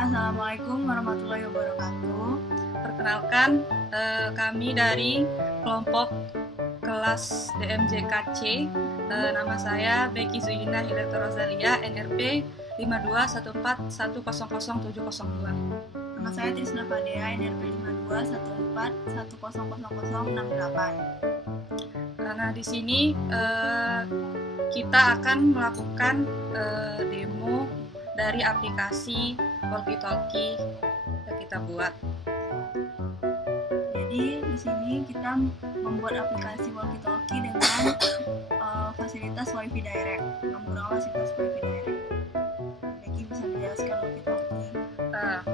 Assalamualaikum warahmatullahi wabarakatuh. Perkenalkan, kami dari kelompok kelas DMJKC. Nama saya Becky Zuina Hilata Rosalia, NRP 5214100702. Nama saya Trisna Fadea, NRP 5214100068. Nah, di sini kita akan melakukan demo dari aplikasi walkie-talkie yang kita buat. Jadi di sini kita membuat aplikasi walkie-talkie dengan fasilitas WiFi Direct, menggunakan fasilitas WiFi Direct. Becky bisa menjelaskan walkie-talkie.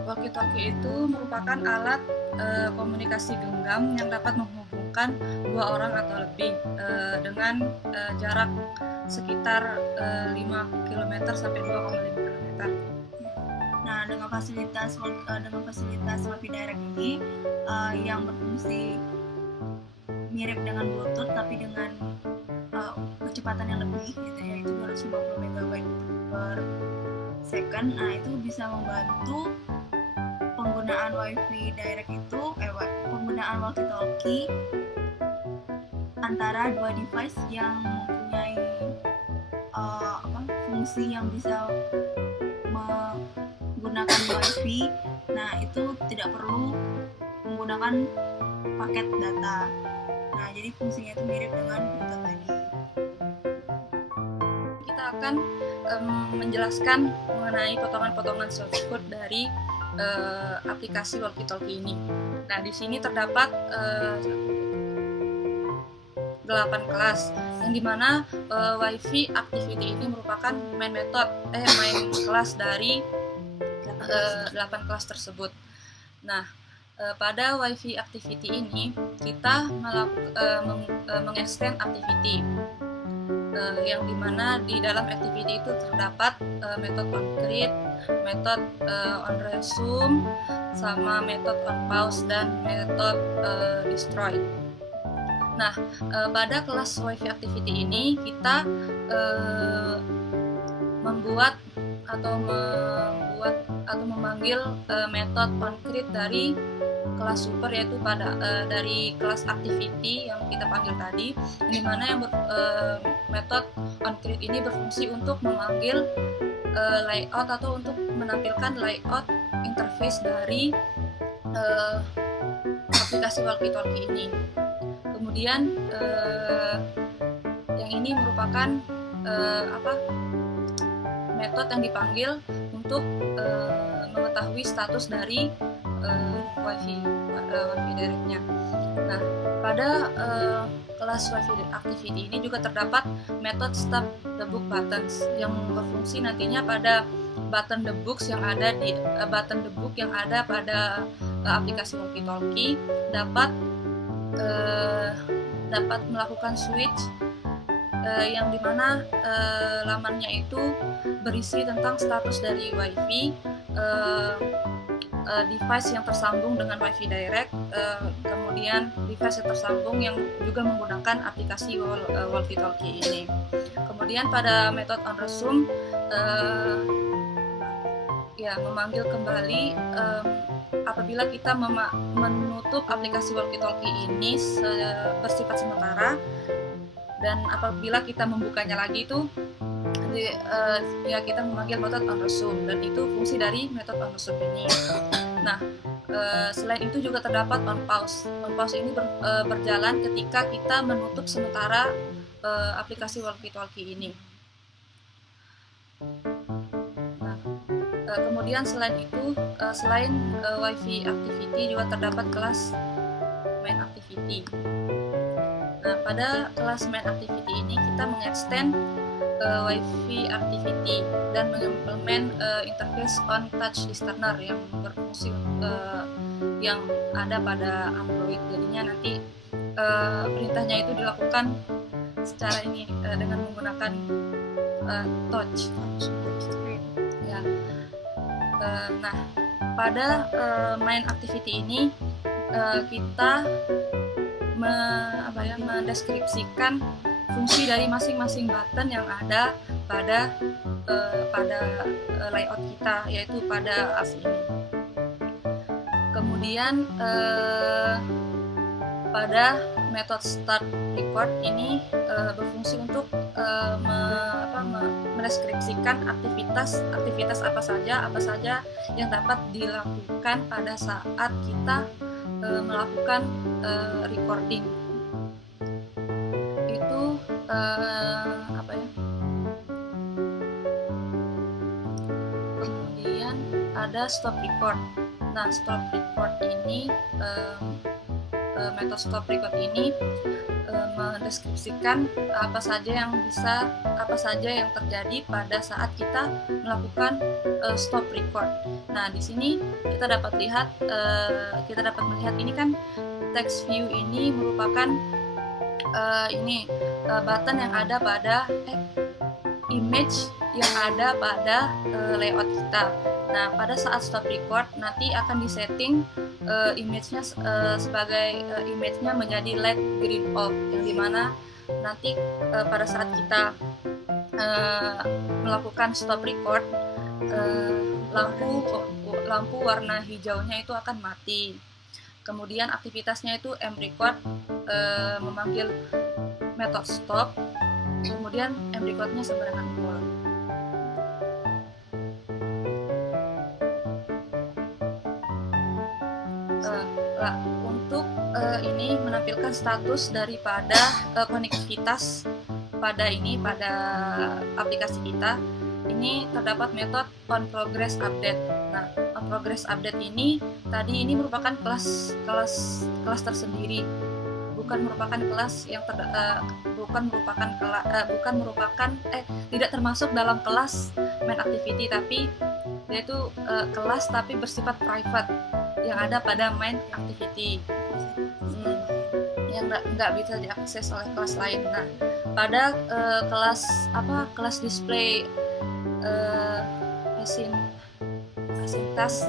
Walkie-talkie itu merupakan alat komunikasi genggam yang dapat menghubungkan dua orang atau lebih dengan jarak sekitar 5 km sampai 2,5 km. Nah, dengan fasilitas WiFi Direct ini yang berfungsi mirip dengan Bluetooth tapi dengan kecepatan yang lebih, gitu, yaitu 250 MB per second. Nah, itu bisa membantu penggunaan WiFi Direct itu, penggunaan walkie-talkie antara dua device yang mempunyai fungsi yang bisa menggunakan WiFi. Nah, itu tidak perlu menggunakan paket data. Nah, jadi fungsinya itu mirip dengan Bluetooth tadi. Kita akan menjelaskan mengenai potongan-potongan source code dari aplikasi walkie-talkie ini. Nah, di sini terdapat 8 kelas, yang dimana WiFi activity ini merupakan main kelas dari 8 kelas tersebut. Nah, pada WiFi activity ini kita mengextend activity, yang dimana di dalam activity itu terdapat method on create, method on resume, sama method on pause dan method destroy. Nah, pada kelas WiFi activity ini kita membuat atau memanggil method on create dari kelas super, yaitu dari kelas activity yang kita panggil tadi, di mana yang method on create ini berfungsi untuk memanggil layout atau untuk menampilkan layout interface dari aplikasi walkie-talkie ini. Kemudian yang ini merupakan metode yang dipanggil untuk mengetahui status dari WiFi Direct-nya. Nah, pada kelas WiFi activity ini juga terdapat metode stop debug buttons yang berfungsi nantinya pada button debug yang ada pada aplikasi walkie-talkie dapat melakukan switch yang dimana lamannya itu berisi tentang status dari WiFi, device yang tersambung dengan WiFi Direct, kemudian device yang tersambung yang juga menggunakan aplikasi walkie-talkie ini. Kemudian pada method on resume memanggil kembali apabila kita menutup aplikasi walkie-talkie ini bersifat sementara, dan apabila kita membukanya lagi itu kita memanggil method on resume, dan itu fungsi dari method on resume ini. Nah, selain itu juga terdapat on pause. On pause ini berjalan ketika kita menutup sementara aplikasi walkie-talkie ini. Kemudian selain WiFi activity juga terdapat kelas main activity. Nah, pada kelas main activity ini kita mengextend WiFi activity dan mengimplement interface on touch listener yang berfungsi yang ada pada Android. Jadinya nanti perintahnya itu dilakukan secara ini dengan menggunakan touch. Ya. Nah, pada main activity ini kita mendeskripsikan fungsi dari masing-masing button yang ada pada layout kita, yaitu pada as ini. Kemudian pada metode start record ini berfungsi untuk mendeskripsikan aktivitas apa saja yang dapat dilakukan pada saat kita melakukan recording. Itu Kemudian ada stop record. Nah, stop record ini metode stop record ini mendeskripsikan apa saja yang terjadi pada saat kita melakukan stop record. Nah, di sini kita dapat melihat ini kan text view ini merupakan button yang ada pada image yang ada pada layout kita. Nah, pada saat stop record nanti akan disetting image-nya image-nya menjadi light green off, yang dimana nanti pada saat kita melakukan stop record lampu warna hijaunya itu akan mati. Kemudian aktivitasnya itu mrecord memanggil metode stop, kemudian mrecordnya sama dengan nol. Untuk ini menampilkan status daripada konektivitas pada aplikasi kita, ini terdapat metode on progress update. Nah, on progress update ini merupakan kelas tersendiri, tidak termasuk dalam kelas main activity, tapi dia itu kelas tapi bersifat private yang ada pada main activity, yang nggak bisa diakses oleh kelas lain. Nah, pada kelas display task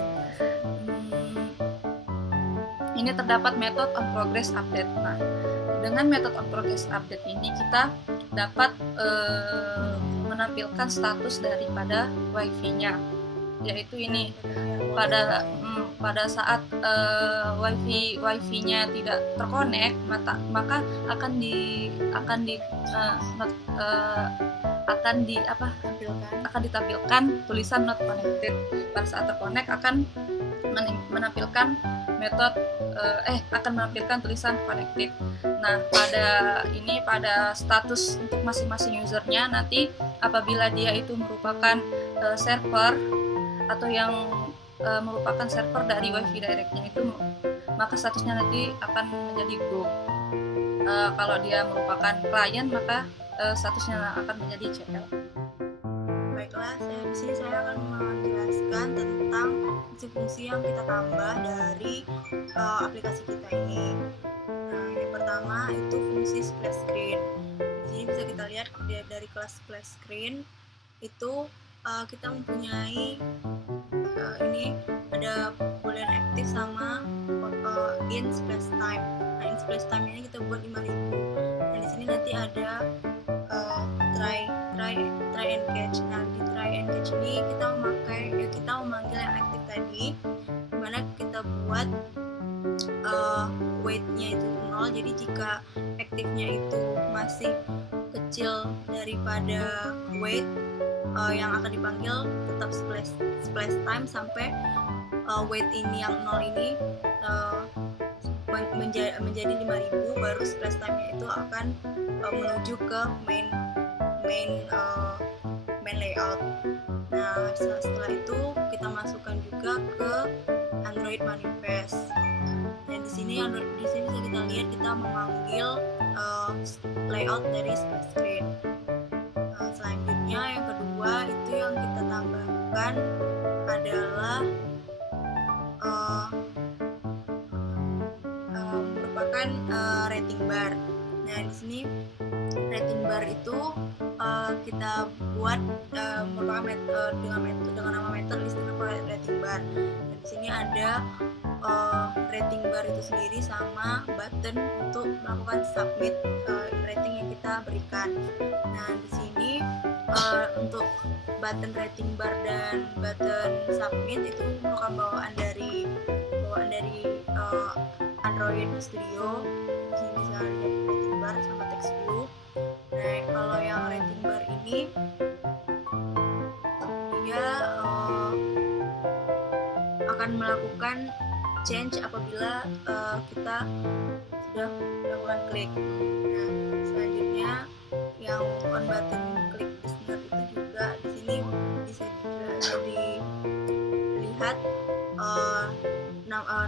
ini terdapat metode on progress update. Nah, dengan metode on progress update ini kita dapat menampilkan status daripada wifi-nya, yaitu ini pada saat wifi-nya tidak terkonek, maka akan ditampilkan tulisan not connected. Pada saat terkonek akan menampilkan menampilkan tulisan connected. Nah, pada status untuk masing-masing usernya nanti apabila dia itu merupakan server atau yang merupakan server dari wifi directnya itu, maka statusnya nanti akan menjadi go. Kalau dia merupakan klien, maka statusnya akan menjadi CL. Baiklah, di sini saya akan menjelaskan tentang fungsi-fungsi yang kita tambah dari aplikasi kita ini. Nah, yang pertama itu fungsi splash screen. Di sini bisa kita lihat dari kelas splash screen itu kita mempunyai ini ada boolean active sama in splash time. Nah, in splash time ini kita buat 5.000. Nah, di sini nanti ada try and catch. Nah, di try and catch ini kita memanggil yang aktif tadi, dimana kita buat weight-nya itu 0. Jadi jika aktifnya itu masih kecil daripada weight yang akan dipanggil, tetap splash time sampai weight ini yang 0 ini menjadi 5.000, baru splash time-nya itu akan menuju ke main layout. Nah, setelah itu kita masukkan juga ke Android manifest. Dan di sini bisa kita lihat kita memanggil layout dari splash screen. Selanjutnya yang kedua itu yang kita tambahkan adalah merupakan rating bar. Nah, di sini rating bar itu kita buat merupakan dengan nama metode listener rating bar. Dan di sini ada rating bar itu sendiri sama button untuk melakukan submit rating yang kita berikan. Nah, di sini untuk button rating bar dan button submit itu merupakan bawaan dari Android Studio. Di sini bisa lihat rating bar sama text view. Nah, kalau yang rating bar ini dia akan melakukan change apabila kita sudah melakukan klik. Nah, selanjutnya yang on button klik listener itu juga di sini bisa dilihat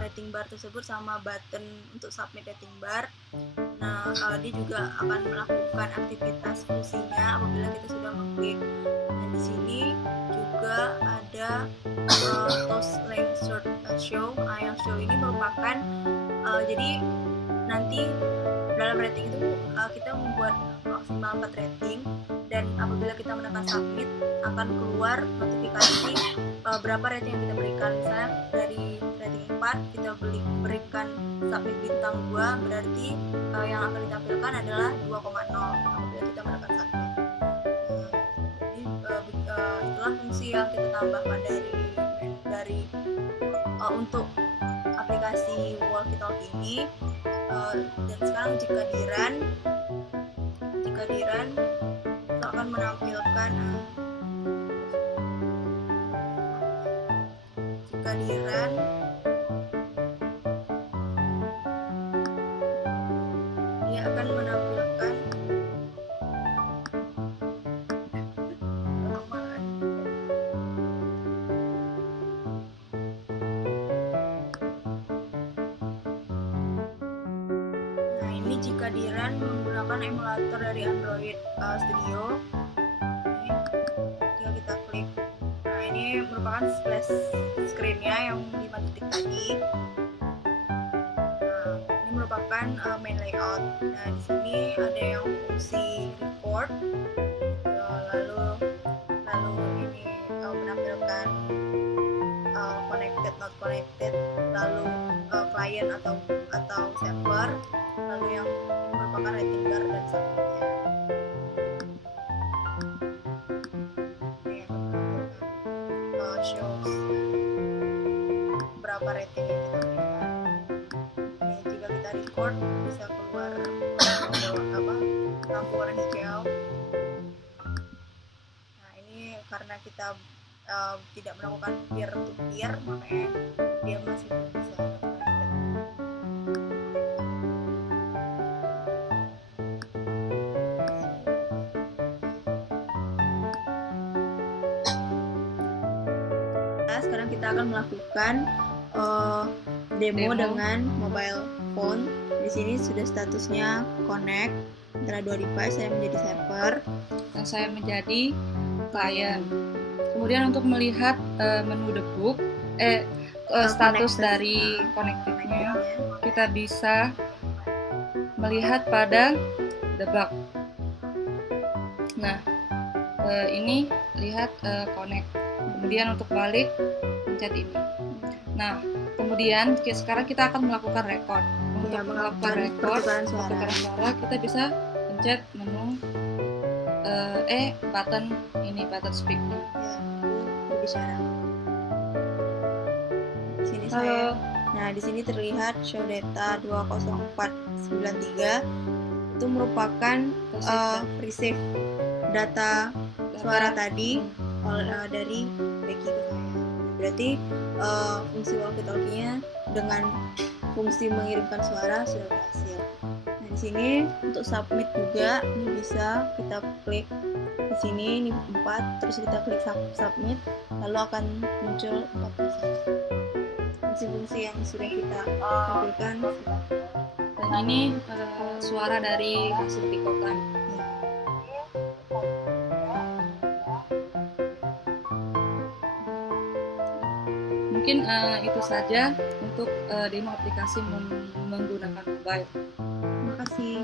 rating bar tersebut sama button untuk submit rating bar. Nah, dia juga akan melakukan aktivitas fungsinya apabila kita sudah mengklik. Dan di sini juga ada toast length short show. Yang show ini merupakan jadi nanti dalam rating itu kita membuat maksimal 4 rating, dan apabila kita menekan submit akan keluar notifikasi berapa rating yang kita berikan. Misalnya dari rating 4 kita berikan submit bintang 2, berarti yang akan ditampilkan adalah 2,0 apabila kita menekan submit. Jadi itulah fungsi yang kita tambahkan dari untuk aplikasi Walkie Talkie ini. Dan sekarang jika di run itu akan menampilkan jika di run dia akan menampilkan jika di run menggunakan emulator dari Android Studio. Ini jika kita klik, nah ini merupakan splash screen-nya yang 5 titik tadi. Nah, ini merupakan main layout. Nah, di sini ada yang fungsi record, lalu ini menampilkan connected, not connected, lalu client atau server, lalu yang ini merupakan rating bar dan submitnya. Ini akan menampilkan shows berapa rating yang kita berikan. Ini jika kita record bisa keluar lampu warna hijau. Nah, ini karena kita tidak melakukan peer to peer, makanya dia masih belum bisa connected. Sekarang kita akan melakukan demo dengan mobile phone. Di sini sudah statusnya connect antara dua device. Saya menjadi server dan saya menjadi client. Kemudian untuk melihat menu debug status dari connected-nya, kita bisa melihat pada debug. Nah, ini lihat connect. Kemudian untuk balik pencet ini. Nah, kemudian sekarang kita akan melakukan record. Untuk melakukan record pertukaran suara, kita bisa pencet menu button ini, button speak-nya. Ya, berbicara. Di sini Halo. Nah, di sini terlihat show data 20493 itu merupakan receive data suara tadi dari Becky ke saya. Berarti fungsi walkie-talkie-nya dengan fungsi mengirimkan suara sudah berhasil. Nah, di sini untuk submit juga ini bisa kita klik di sini, ini 4, terus kita klik submit, lalu akan muncul 4 fungsi-fungsi yang sudah kita tampilkan. Dan ini suara dari hasil pikokan. Mungkin itu saja untuk demo aplikasi menggunakan mobile. Terima kasih.